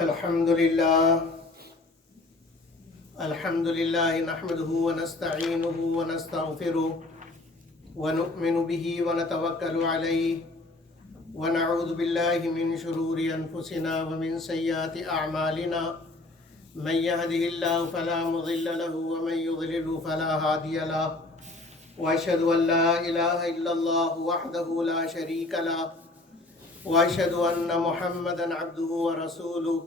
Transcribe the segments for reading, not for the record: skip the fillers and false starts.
الحمد لله نحمده ونستعينه ونستغفره ونؤمن به ونتوكل عليه ونعوذ بالله من شرور أنفسنا ومن سيئات أعمالنا من يهده الله فلا مضل له ومن يضلل فلا هادي له وأشهد أن لا إله إلا الله وحده لا شريك له وأشهد أن محمدًا عبده ورسوله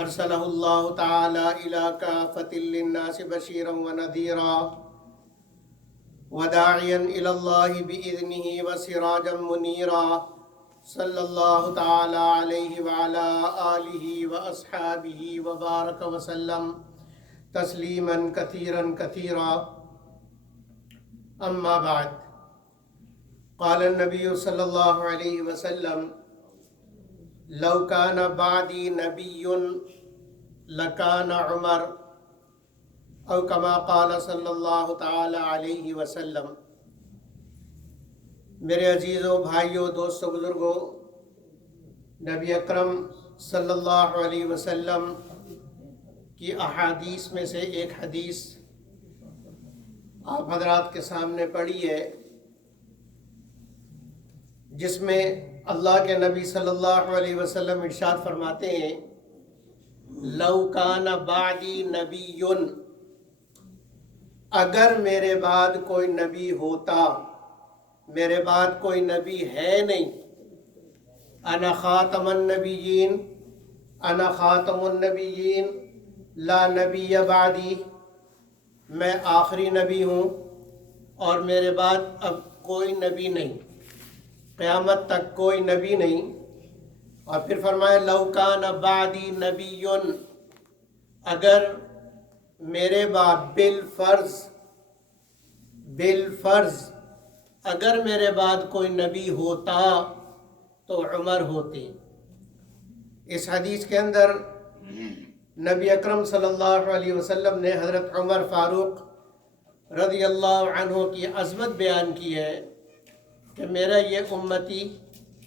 أرسله الله تعالى إلى كافة للناس بشيرا ونذيرا وداعيا إلى الله بإذنه وسراجا منيرا صلى الله تعالى عليه وعلى آله وأصحابه وبارك وسلم تسليما كثيرا كثيرا أما بعد قال النبي صلى الله عليه وسلم لو كان بعدي نبي لكان عمر او كما قال صلی اللہ تعالی علیہ وسلم۔ میرے عزیزوں، بھائیوں، دوستوں، بزرگوں، نبی اکرم صلی اللہ علیہ وسلم کی احادیث میں سے ایک حدیث آپ حضرات کے سامنے پڑھی ہے، جس میں اللہ کے نبی صلی اللہ علیہ وسلم ارشاد فرماتے ہیں لو کان بعدی نبی، اگر میرے بعد کوئی نبی ہوتا، میرے بعد کوئی نبی ہے نہیں، انا خاتم النبیین، انا خاتم النبیین لا نبی بعدی، میں آخری نبی ہوں اور میرے بعد اب کوئی نبی نہیں، قیامت تک کوئی نبی نہیں۔ اور پھر فرمایا لو کان بعدی نبی، اگر میرے بعد بالفرض اگر میرے بعد کوئی نبی ہوتا تو عمر ہوتے۔ اس حدیث کے اندر نبی اکرم صلی اللہ علیہ وسلم نے حضرت عمر فاروق رضی اللہ عنہ کی عظمت بیان کی ہے کہ میرا یہ امتی،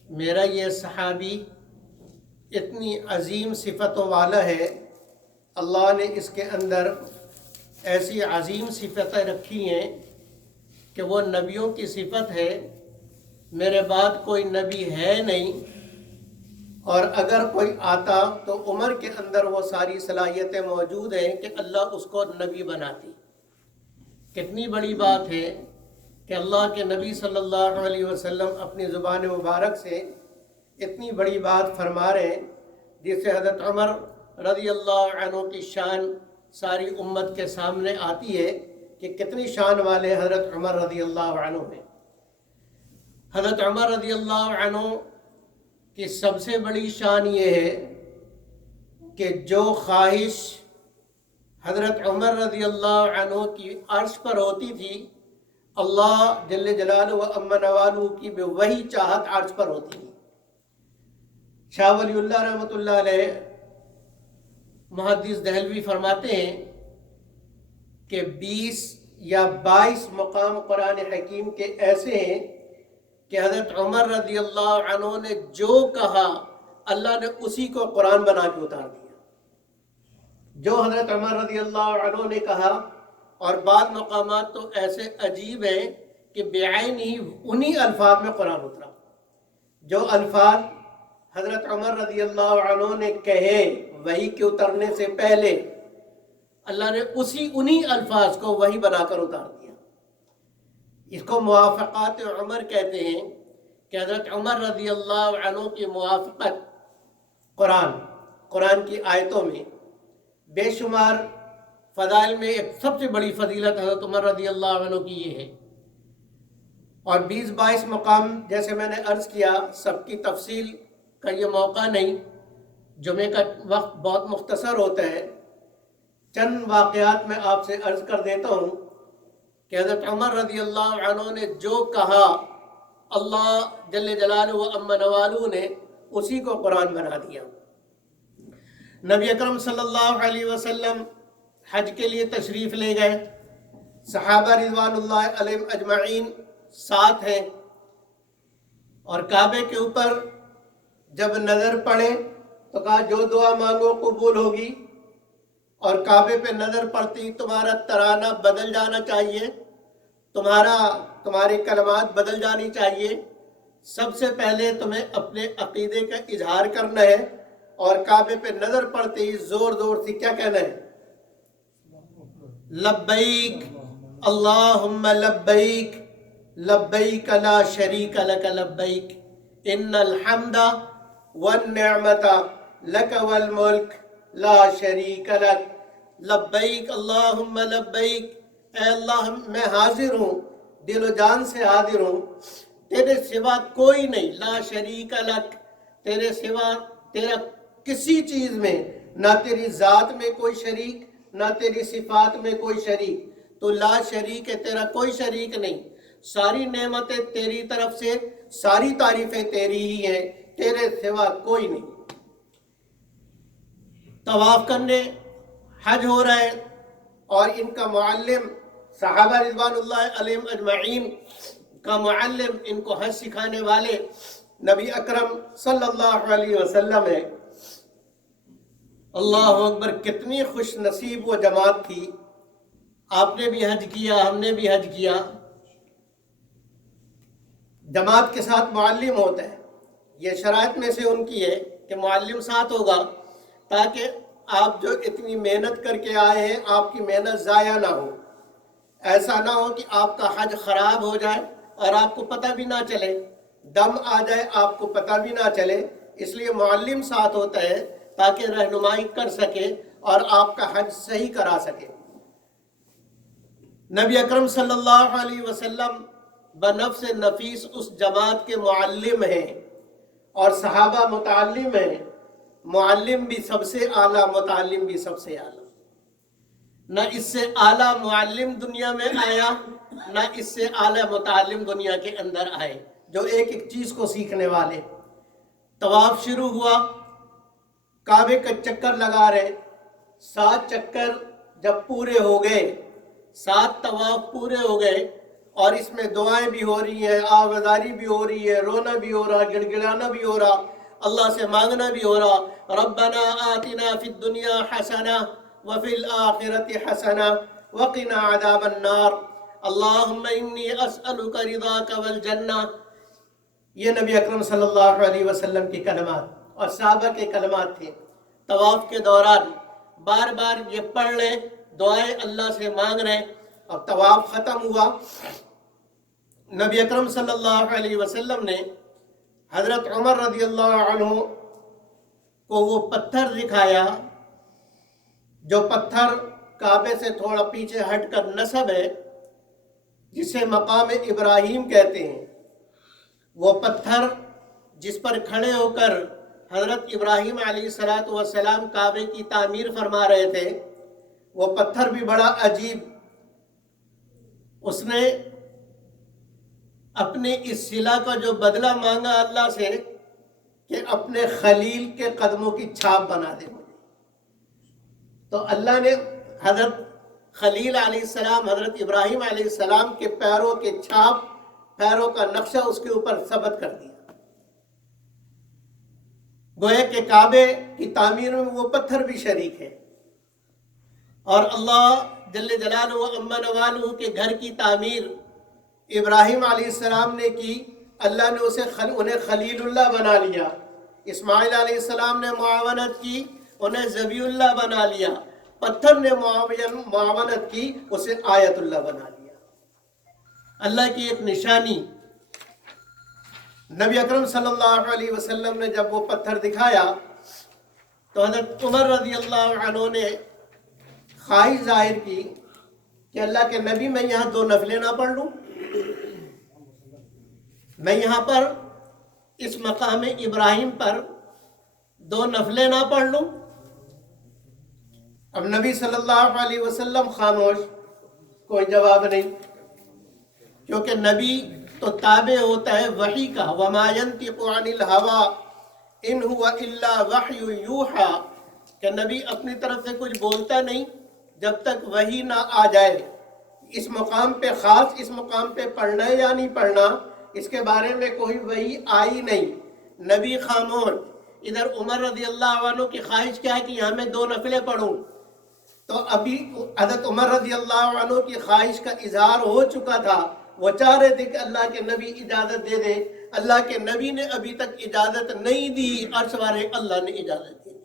میرا یہ صحابی اتنی عظیم صفتوں والا ہے، اللہ نے اس کے اندر ایسی عظیم صفتیں رکھی ہیں کہ وہ نبیوں کی صفت ہے، میرے بعد کوئی نبی ہے نہیں، اور اگر کوئی آتا تو عمر کے اندر وہ ساری صلاحیتیں موجود ہیں کہ اللہ اس کو نبی بناتی۔ کتنی بڑی بات ہے کہ اللہ کے نبی صلی اللہ علیہ وسلم اپنی زبان مبارک سے اتنی بڑی بات فرما رہے ہیں، جس سے حضرت عمر رضی اللہ عنہ کی شان ساری امت کے سامنے آتی ہے کہ کتنی شان والے حضرت عمر رضی اللہ عنہ ہیں۔ حضرت عمر رضی اللہ عنہ کی سب سے بڑی شان یہ ہے کہ جو خواہش حضرت عمر رضی اللہ عنہ کی عرش پر ہوتی تھی، اللہ جل جلالہ و عم نوالہ کی بھی وہی چاہت عرش پر ہوتی تھی۔ شاہ ولی اللہ رحمۃ اللہ علیہ محدث دہلوی فرماتے ہیں کہ 20 یا 22 مقام قرآن حکیم کے ایسے ہیں کہ حضرت عمر رضی اللہ عنہ نے جو کہا اللہ نے اسی کو قرآن بنا کے اتار دیا۔ جو حضرت عمر رضی اللہ عنہ نے کہا، اور بعض مقامات تو ایسے عجیب ہیں کہ بعین ہی انہی الفاظ میں قرآن اترا۔ جو الفاظ حضرت عمر رضی اللہ عنہ نے کہے وحی کے اترنے سے پہلے، اللہ نے انہی الفاظ کو وحی بنا کر اتار دیا۔ اس کو موافقات عمر کہتے ہیں کہ حضرت عمر رضی اللہ عنہ کی موافقت قرآن کی آیتوں میں بے شمار فضائل میں ایک سب سے بڑی فضیلت حضرت عمر رضی اللہ عنہ کی یہ ہے۔ اور 20-22 مقام جیسے میں نے عرض کیا، سب کی تفصیل کا یہ موقع نہیں، جمعے کا وقت بہت مختصر ہوتا ہے، چند واقعات میں آپ سے عرض کر دیتا ہوں کہ حضرت عمر رضی اللہ عنہ نے جو کہا اللہ جل جلالہ و عم نوالہ نے اسی کو قرآن بنا دیا۔ نبی اکرم صلی اللہ علیہ وسلم حج کے لیے تشریف لے گئے، صحابہ رضوان اللہ علیہم اجمعین ساتھ ہیں، اور کعبے کے اوپر جب نظر پڑے تو تو کہا جو دعا مانگو قبول ہوگی، اور کعبے پہ نظر پڑتی تمہارا ترانہ بدل جانا چاہیے، تمہارے کلمات بدل جانی چاہیے۔ سب سے پہلے تمہیں اپنے عقیدے کا اظہار کرنا ہے، اور کعبے پہ نظر پڑتے ہی زور زور سے کیا کہنا ہے؟ لبیک اللہم لبیک لبیک لا شریک لک لبیک ان الحمد والنعمت لک والملک لا شریک لک لبیک اللہم لبیک، اے اللہ میں حاضر ہوں، دل و جان سے حاضر ہوں، تیرے سوا کوئی نہیں، لا شریک لک، تیرے سوا تیرا کسی چیز میں، نہ تیری ذات میں کوئی شریک، نہ تیری صفات میں کوئی شریک، تو لا شریک ہے، تیرا کوئی شریک نہیں، ساری نعمتیں تیری طرف سے، ساری تعریفیں تیری ہی ہیں، تیرے سوا کوئی نہیں۔ طواف کرنے حج ہو رہا ہے، اور ان کا معلم صحابہ رضوان اللہ علیہم اجمعین کا معلم، ان کو حج سکھانے والے نبی اکرم صلی اللہ علیہ وسلم ہے۔ اللہ اکبر، کتنی خوش نصیب وہ جماعت تھی۔ آپ نے بھی حج کیا، ہم نے بھی حج کیا۔ جماعت کے ساتھ معلم ہوتا ہے، یہ شرائط میں سے ان کی ہے کہ معلم ساتھ ہوگا، تاکہ آپ جو اتنی محنت کر کے آئے ہیں آپ کی محنت ضائع نہ ہو، ایسا نہ ہو کہ آپ کا حج خراب ہو جائے اور آپ کو پتہ بھی نہ چلے، دم آ جائے آپ کو پتہ بھی نہ چلے۔ اس لیے معلم ساتھ ہوتا ہے تاکہ رہنمائی کر سکے اور آپ کا حج صحیح کرا سکے۔ نبی اکرم صلی اللہ علیہ وسلم بنفس نفیس اس جماعت کے معلم ہیں، اور صحابہ متعلم ہیں، معلم بھی سب سے اعلیٰ، متعلم بھی سب سے اعلیٰ۔ نہ اس سے اعلیٰ معلم دنیا میں آیا، نہ اس سے اعلیٰ متعلم دنیا کے اندر آئے، جو ایک ایک چیز کو سیکھنے والے۔ طواف شروع ہوا، کعبے کا چکر لگا رہے، 7 چکر جب پورے ہو گئے، 7 طواف پورے ہو گئے، اور اس میں دعائیں بھی ہو رہی ہیں، آوازاری بھی ہو رہی ہے، رونا بھی ہو رہا، گڑ گڑانا بھی ہو رہا، اللہ سے مانگنا بھی ہو رہا، ربنا آتنا فی الدنیا حسنہ وفی الآخرۃ حسنہ وقنا عذاب النار اللہم انی اسألک رضاک والجنہ۔ یہ نبی اکرم صلی اللہ علیہ وسلم کی کلمات اور صحابہ کے کلمات تھے۔ طواف کے دوران بار بار یہ پڑھ لیں، دعائیں اللہ سے مانگ رہے، اور طواف ختم ہوا۔ نبی اکرم صلی اللہ علیہ وسلم نے حضرت عمر رضی اللہ عنہ کو وہ پتھر دکھایا، جو پتھر کعبے سے تھوڑا پیچھے ہٹ کر نصب ہے، جسے مقام ابراہیم کہتے ہیں۔ وہ پتھر جس پر کھڑے ہو کر حضرت ابراہیم علیہ السلام کعبے کی تعمیر فرما رہے تھے، وہ پتھر بھی بڑا عجیب، اس نے اپنے اس صلہ کا جو بدلہ مانگا اللہ سے کہ اپنے خلیل کے قدموں کی چھاپ بنا دے مجھے، تو اللہ نے حضرت خلیل علیہ السلام، حضرت ابراہیم علیہ السلام کے پیروں کے چھاپ، پیروں کا نقشہ اس کے اوپر ثبت کر دیا۔ گویا کہ کعبے کی تعمیر میں وہ پتھر بھی شریک ہے، اور اللہ جل جلالہ و عم نوالہ کے گھر کی تعمیر ابراہیم علیہ السلام نے کی، اللہ نے انہیں خلیل اللہ بنا لیا۔ اسماعیل علیہ السلام نے معاونت کی، انہیں ذبیح اللہ بنا لیا۔ پتھر نے معاونت کی، اسے آیت اللہ بنا لیا۔ اللہ کی ایک نشانی۔ نبی اکرم صلی اللہ علیہ وسلم نے جب وہ پتھر دکھایا تو حضرت عمر رضی اللہ عنہ نے خواہش ظاہر کی کہ اللہ کے نبی، میں یہاں 2 نفلیں نہ پڑھ لوں؟ میں یہاں پر اس مقام ابراہیم پر 2 نفلیں نہ پڑھ لوں؟ اب نبی صلی اللہ علیہ وسلم خاموش، کوئی جواب نہیں، کیونکہ نبی تو تابع ہوتا ہے وحی کا، وَمَا يَنْطِقُ عَنِ الْهَوَىٰ إِنْ هُوَ إِلَّا وَحْيٌ يُوحَىٰ، کہ نبی اپنی طرف سے کچھ بولتا نہیں جب تک وحی نہ آ جائے۔ اس مقام پہ خاص، اس مقام پہ پڑھنا ہے یا نہیں پڑھنا، اس کے بارے میں کوئی وحی آئی نہیں، نبی خاموش۔ ادھر عمر رضی اللہ عنہ کی خواہش کیا ہے کہ یہاں میں 2 نفلیں پڑھوں. تو ابھی حضرت عمر رضی اللہ عنہ کی خواہش کا اظہار ہو چکا تھا. وہ چاہ رہے تھے کہ اللہ کے نبی اجازت دے دیں. اللہ کے نبی نے ابھی تک اجازت نہیں دی. عرش والے اللہ نے اجازت دی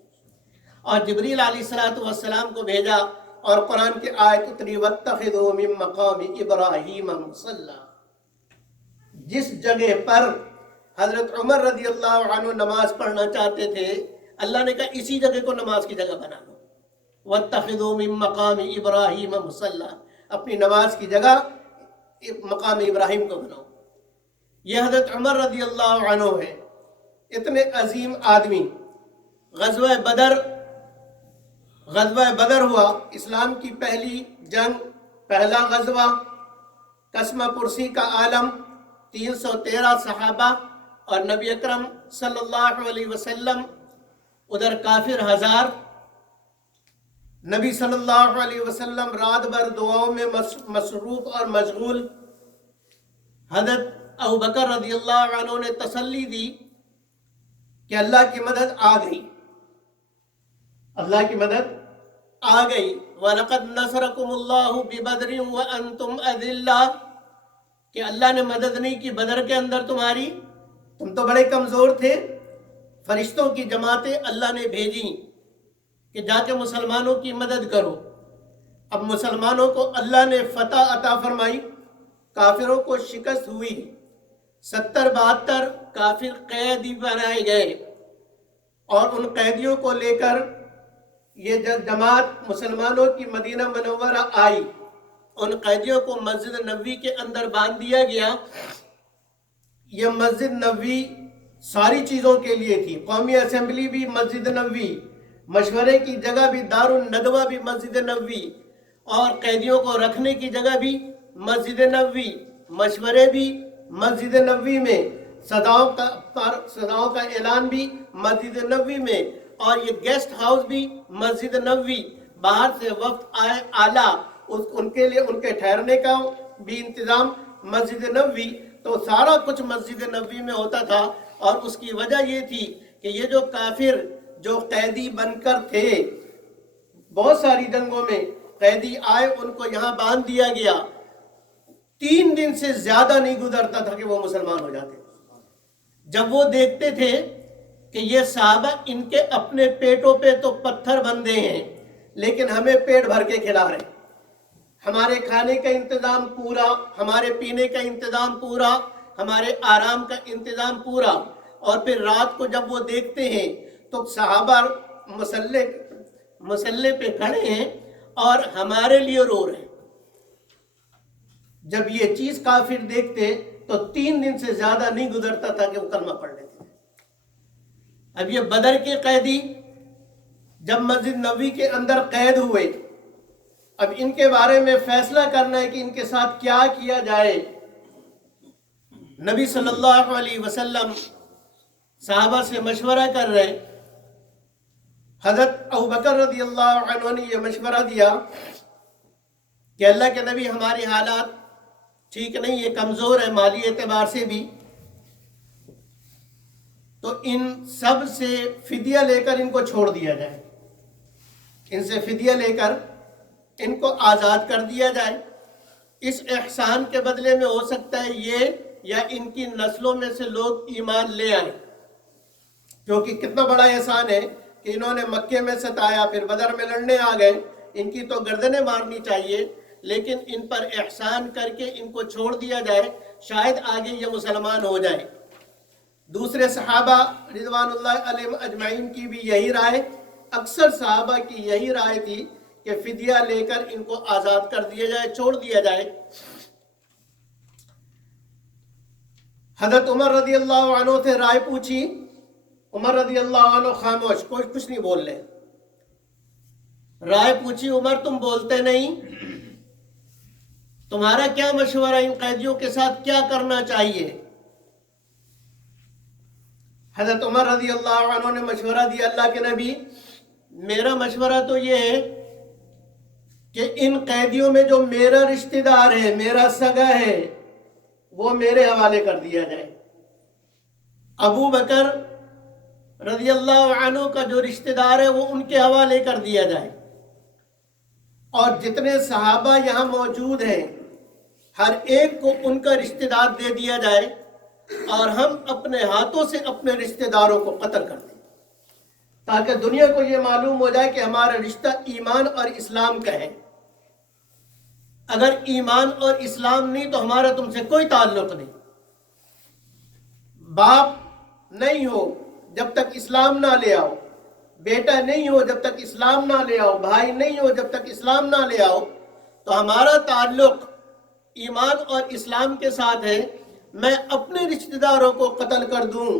اور جبریل علیہ السلام کو بھیجا اور قرآن کی آیت اتری واتخذوا من مقام ابراہیم مصلی. جس جگہ پر حضرت عمر رضی اللہ عنہ نماز پڑھنا چاہتے تھے اللہ نے کہا اسی جگہ کو نماز کی جگہ بنا لو. واتخذوا من مقام ابراہیم مصلی، اپنی نماز کی جگہ مقام ابراہیم کو بناؤ. یہ حضرت عمر رضی اللہ عنہ ہے، اتنے عظیم آدمی. غزوہ بدر ہوا، اسلام کی پہلی جنگ، پہلا غزوہ، قسمہ پرسی کا عالم، 313 صحابہ اور نبی اکرم صلی اللہ علیہ وسلم. ادھر کافر 1000. نبی صلی اللہ علیہ وسلم رات بھر دعاؤں میں مصروف اور مشغول. حضرت ابوبکر رضی اللہ عنہ نے تسلی دی کہ اللہ کی مدد آ گئی، اللہ کی مدد آ گئی. وَلَقَدْ نَصَرَكُمُ اللَّهُ بِبَدْرٍ وَأَنْتُمْ أَذِلَّةٌ، کہ اللہ نے مدد نہیں کی بدر کے اندر تمہاری، تم تو بڑے کمزور تھے. فرشتوں کی جماعتیں اللہ نے بھیجی کہ جا کے مسلمانوں کی مدد کرو. اب مسلمانوں کو اللہ نے فتح عطا فرمائی، کافروں کو شکست ہوئی. 70-72 کافر قیدی بنائے گئے اور ان قیدیوں کو لے کر یہ جماعت مسلمانوں کی مدینہ منورہ آئی. ان قیدیوں کو مسجد نبوی کے اندر باندھ دیا گیا. یہ مسجد نبوی ساری چیزوں کے لیے تھی. قومی اسمبلی بھی مسجد نبوی، مشورے کی جگہ بھی دار الندوہ بھی مسجد نبوی، اور قیدیوں کو رکھنے کی جگہ بھی مسجد نبوی، مشورے بھی مسجد نبوی میں، سزاؤں کا اعلان بھی مسجد نبوی میں، اور یہ گیسٹ ہاؤس بھی مسجد نبوی. باہر سے وفد آئے اعلیٰ، ان کے لیے ان کے ٹھہرنے کا بھی انتظام مسجد نبوی. تو سارا کچھ مسجد نبوی میں ہوتا تھا. اور اس کی وجہ یہ تھی کہ یہ جو کافر جو قیدی بن کر تھے، بہت ساری جنگوں میں قیدی آئے، ان کو یہاں باندھ دیا گیا. 3 دن سے زیادہ نہیں گزرتا تھا کہ وہ مسلمان ہو جاتے. جب وہ دیکھتے تھے کہ یہ صحابہ ان کے اپنے پیٹوں پہ تو پتھر بندھے ہیں لیکن ہمیں پیٹ بھر کے کھلا رہے، ہمارے کھانے کا انتظام پورا، ہمارے پینے کا انتظام پورا، ہمارے آرام کا انتظام پورا. اور پھر رات کو جب وہ دیکھتے ہیں تو صحابہ مسلح پہ کھڑے ہیں اور ہمارے لیے رو رہے ہیں. جب یہ چیز کافر دیکھتے تو 3 دن سے زیادہ نہیں گزرتا تھا کہ وہ کلمہ پڑھ لیتے تھے. اب یہ بدر کے قیدی جب مسجد نبوی کے اندر قید ہوئے، اب ان کے بارے میں فیصلہ کرنا ہے کہ ان کے ساتھ کیا کیا جائے. نبی صلی اللہ علیہ وسلم صحابہ سے مشورہ کر رہے. حضرت ابوبکر رضی اللہ عنہ نے یہ مشورہ دیا کہ اللہ کے نبی ہماری حالات ٹھیک نہیں، یہ کمزور ہے مالی اعتبار سے بھی، تو ان سب سے فدیہ لے کر ان کو چھوڑ دیا جائے، ان سے فدیہ لے کر ان کو آزاد کر دیا جائے. اس احسان کے بدلے میں ہو سکتا ہے یہ یا ان کی نسلوں میں سے لوگ ایمان لے آئیں، کیونکہ کتنا بڑا احسان ہے کہ انہوں نے مکے میں ستایا، پھر بدر میں لڑنے آ گئے. ان کی تو گردنیں مارنی چاہیے، لیکن ان پر احسان کر کے ان کو چھوڑ دیا جائے، شاید آگے یہ مسلمان ہو جائے. دوسرے صحابہ رضوان اللہ علیہم اجمعین کی بھی یہی رائے، اکثر صحابہ کی یہی رائے تھی کہ فدیہ لے کر ان کو آزاد کر دیا جائے، چھوڑ دیا جائے. حضرت عمر رضی اللہ عنہ سے رائے پوچھی، عمر رضی اللہ عنہ خاموش، کوئی کچھ نہیں بول رہے. رائے پوچھی، عمر تم بولتے نہیں، تمہارا کیا مشورہ، ان قیدیوں کے ساتھ کیا کرنا چاہیے؟ حضرت عمر رضی اللہ عنہ نے مشورہ دیا، اللہ کے نبی میرا مشورہ تو یہ ہے کہ ان قیدیوں میں جو میرا رشتہ دار ہے، میرا سگا ہے، وہ میرے حوالے کر دیا جائے. ابو بکر رضی اللہ عنہ کا جو رشتہ دار ہے وہ ان کے حوالے کر دیا جائے، اور جتنے صحابہ یہاں موجود ہیں ہر ایک کو ان کا رشتہ دار دے دیا جائے، اور ہم اپنے ہاتھوں سے اپنے رشتہ داروں کو قتل کر دیں، تاکہ دنیا کو یہ معلوم ہو جائے کہ ہمارا رشتہ ایمان اور اسلام کا ہے۔ اگر ایمان اور اسلام نہیں تو ہمارا تم سے کوئی تعلق نہیں۔ باپ نہیں ہو جب تک اسلام نہ لے آؤ، بیٹا نہیں ہو جب تک اسلام نہ لے آؤ، بھائی نہیں ہو جب تک اسلام نہ لے آؤ، تو ہمارا تعلق ایمان اور اسلام کے ساتھ ہے۔ میں اپنے رشتہ داروں کو قتل کر دوں،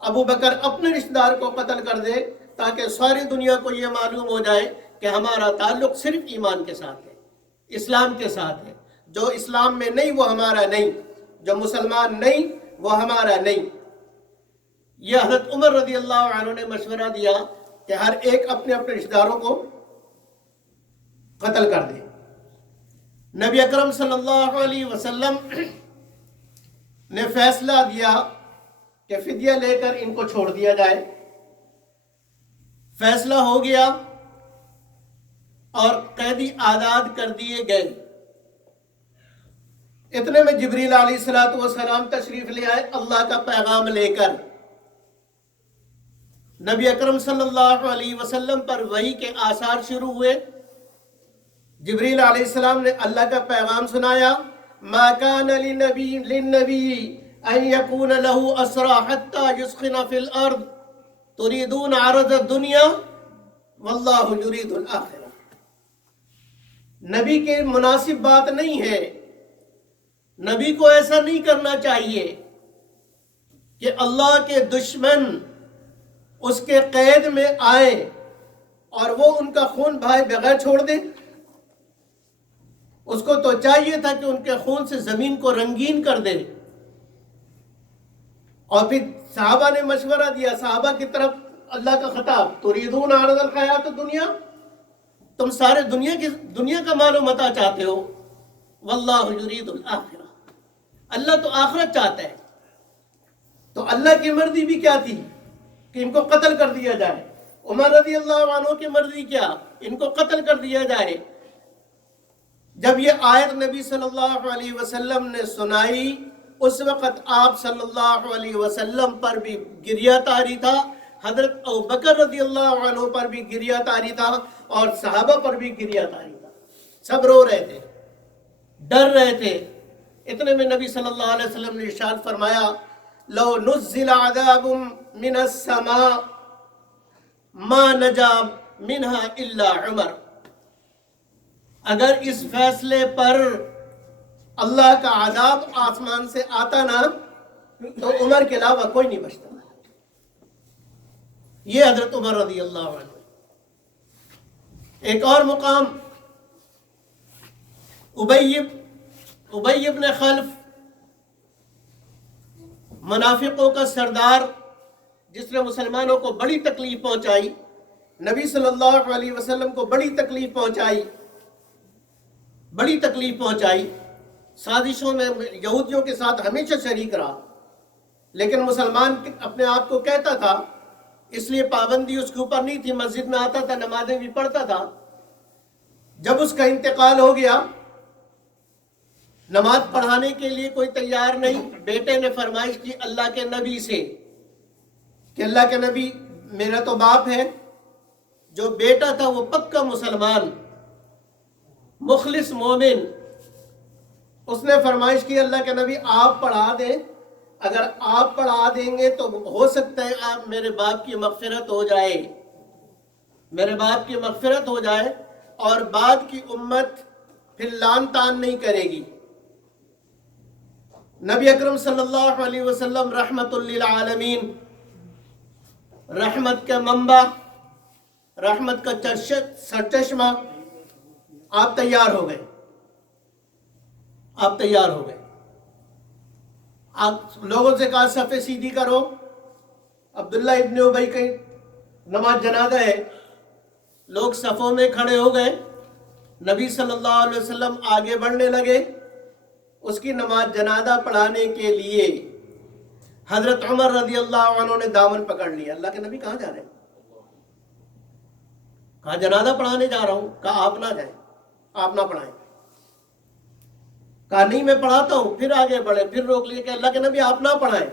ابو بکر اپنے رشتہ دار کو قتل کر دے، تاکہ ساری دنیا کو یہ معلوم ہو جائے کہ ہمارا تعلق صرف ایمان کے ساتھ ہے، اسلام کے ساتھ ہے۔ جو اسلام میں نہیں وہ ہمارا نہیں، جو مسلمان نہیں وہ ہمارا نہیں۔ یہ حضرت عمر رضی اللہ عنہ نے مشورہ دیا کہ ہر ایک اپنے اپنے رشتہ داروں کو قتل کر دے۔ نبی اکرم صلی اللہ علیہ وسلم نے فیصلہ دیا کہ فدیہ لے کر ان کو چھوڑ دیا جائے۔ فیصلہ ہو گیا اور قیدی آزاد کر دیے گئے۔ اتنے میں جبریل علیہ السلام تشریف لے آئے اللہ کا پیغام لے کر۔ نبی اکرم صلی اللہ علیہ وسلم پر وحی کے آثار شروع ہوئے۔ جبریل علیہ السلام نے اللہ کا پیغام سنایا، ما کان للنبی ان یکون له اسرى حتى یسخن فی الارض تریدون عرض الدنیا واللہ یرید الاخرہ۔ نبی کے مناسب بات نہیں ہے، نبی کو ایسا نہیں کرنا چاہیے کہ اللہ کے دشمن اس کے قید میں آئے اور وہ ان کا خون بہائے بغیر چھوڑ دے۔ اس کو تو چاہیے تھا کہ ان کے خون سے زمین کو رنگین کر دے۔ اور پھر صحابہ نے مشورہ دیا، صحابہ کی طرف اللہ کا خطاب، تریدون عرض الحیات الدنیا، تم سارے دنیا کا مال و متاع چاہتے ہو، واللہ یرید الاخرہ، اللہ تو آخرت چاہتا ہے۔ تو اللہ کی مرضی بھی کیا تھی کہ ان کو قتل کر دیا جائے۔ عمر رضی اللہ عنہ کی مرضی کیا، ان کو قتل کر دیا جائے۔ جب یہ آیت نبی صلی اللہ علیہ وسلم نے سنائی، اس وقت آپ صلی اللہ علیہ وسلم پر بھی گریہ طاری تھا، حضرت ابوبکر رضی اللہ عنہ پر بھی گریہ طاری تھا، اور صحابہ پر بھی گریہ طاری تھا۔ سب رو رہے تھے، ڈر رہے تھے۔ اتنے میں نبی صلی اللہ علیہ وسلم نے ارشاد فرمایا، لو نزل عذاب من السماء ما نجا منها الا عمر۔ اگر اس فیصلے پر اللہ کا عذاب آسمان سے آتا نا تو عمر کے علاوہ کوئی نہیں بچتا۔ یہ حضرت عمر رضی اللہ عنہ۔ ایک اور مقام، ابی بن خلف، منافقوں کا سردار، جس نے مسلمانوں کو بڑی تکلیف پہنچائی، نبی صلی اللہ علیہ وسلم کو بڑی تکلیف پہنچائی، سازشوں میں یہودیوں کے ساتھ ہمیشہ شریک رہا، لیکن مسلمان اپنے آپ کو کہتا تھا، اس لیے پابندی اس کے اوپر نہیں تھی، مسجد میں آتا تھا، نمازیں بھی پڑھتا تھا۔ جب اس کا انتقال ہو گیا، نماز پڑھانے کے لیے کوئی تیار نہیں، بیٹے نے فرمائش کی اللہ کے نبی سے کہ اللہ کے نبی، میرا تو باپ ہے، جو بیٹا تھا وہ پکا مسلمان، مخلص مومن، اس نے فرمائش کی اللہ کے نبی آپ پڑھا دیں، اگر آپ پڑھا دیں گے تو ہو سکتا ہے آپ میرے باپ کی مغفرت ہو جائے، اور بعد کی امت پھر لان تان نہیں کرے گی۔ نبی اکرم صلی اللہ علیہ وسلم رحمت للعالمین، رحمت کا منبع، رحمت کا سرچشمہ، آپ تیار ہو گئے۔ آپ لوگوں سے کہا صفیں سیدھی کرو۔ عبداللہ ابن ابی کی نماز جنازہ ہے، لوگ صفوں میں کھڑے ہو گئے، نبی صلی اللہ علیہ وسلم آگے بڑھنے لگے اس کی نماز جنازہ پڑھانے کے لیے۔ حضرت عمر رضی اللہ عنہ نے دامن پکڑ لیا. اللہ کے نبی کہاں جا رہے ہیں؟ کہا جنازہ پڑھانے جا رہا ہوں. کہا آپ نہ جائیں, آپ نہ پڑھائیں. کہا نہیں میں پڑھاتا ہوں. پھر آگے بڑھے, پھر روک لیے کہ اللہ کے نبی آپ نہ پڑھائیں.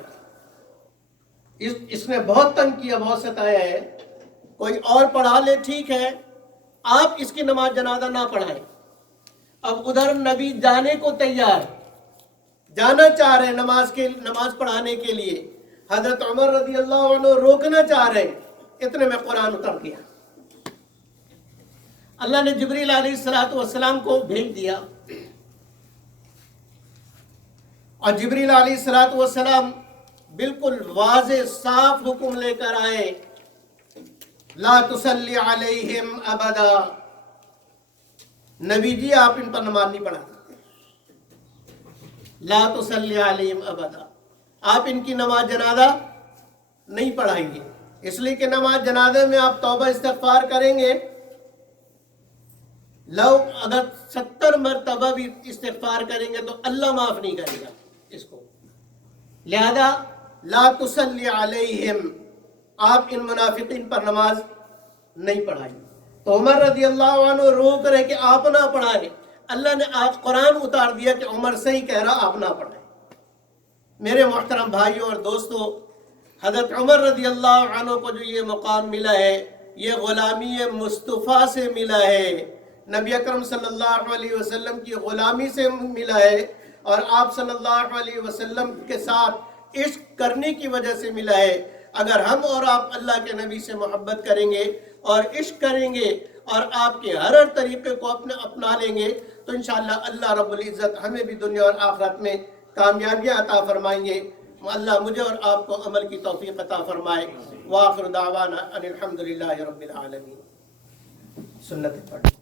اس نے بہت تنگ کیا, بہت ستایا ہے. کوئی اور پڑھا لے ٹھیک ہے, آپ اس کی نماز جنازہ نہ پڑھائیں. اب ادھر نبی جانے کو تیار, جانا چاہ رہے نماز پڑھانے کے لیے. حضرت عمر رضی اللہ عنہ روکنا چاہ رہے. اتنے میں قرآن اتر گیا. اللہ نے جبریل علیہ السلام کو بھیج دیا, اور جبریل علیہ السلام بالکل واضح صاف حکم لے کر آئے, لا تصلی علیہم ابدا. نبی جی آپ ان پر نماز نہیں پڑھا سکتے. لا تصلی علیہم ابدا, آپ ان کی نماز جنازہ نہیں پڑھائیں گے. اس لیے کہ نماز جنازے میں آپ توبہ استغفار کریں گے, اگر 70 مرتبہ بھی استغفار کریں گے تو اللہ معاف نہیں کرے گا اس کو. لہذا لا تصلی علیہم, آپ ان منافقین پر نماز نہیں پڑھائیں. تو عمر رضی اللہ عنہ روک رہے کہ آپ نہ پڑھائیں. اللہ نے آج قرآن اتار دیا کہ عمر صحیح کہہ رہا, آپ نہ پڑھائیں. میرے محترم بھائیوں اور دوستوں, حضرت عمر رضی اللہ عنہ کو جو یہ مقام ملا ہے, یہ غلامی مصطفیٰ سے ملا ہے, نبی اکرم صلی اللہ علیہ وسلم کی غلامی سے ملا ہے, اور آپ صلی اللہ علیہ وسلم کے ساتھ عشق کرنے کی وجہ سے ملا ہے. اگر ہم اور آپ اللہ کے نبی سے محبت کریں گے اور عشق کریں گے اور آپ کے ہر طریقے کو اپنا لیں گے تو انشاءاللہ اللہ رب العزت ہمیں بھی دنیا اور آخرت میں کامیابیاں عطا فرمائیں گے. اللہ مجھے اور آپ کو عمل کی توفیق عطا فرمائے. وآخر دعوانا ان الحمدللہ رب العالمین. سنت پڑھ.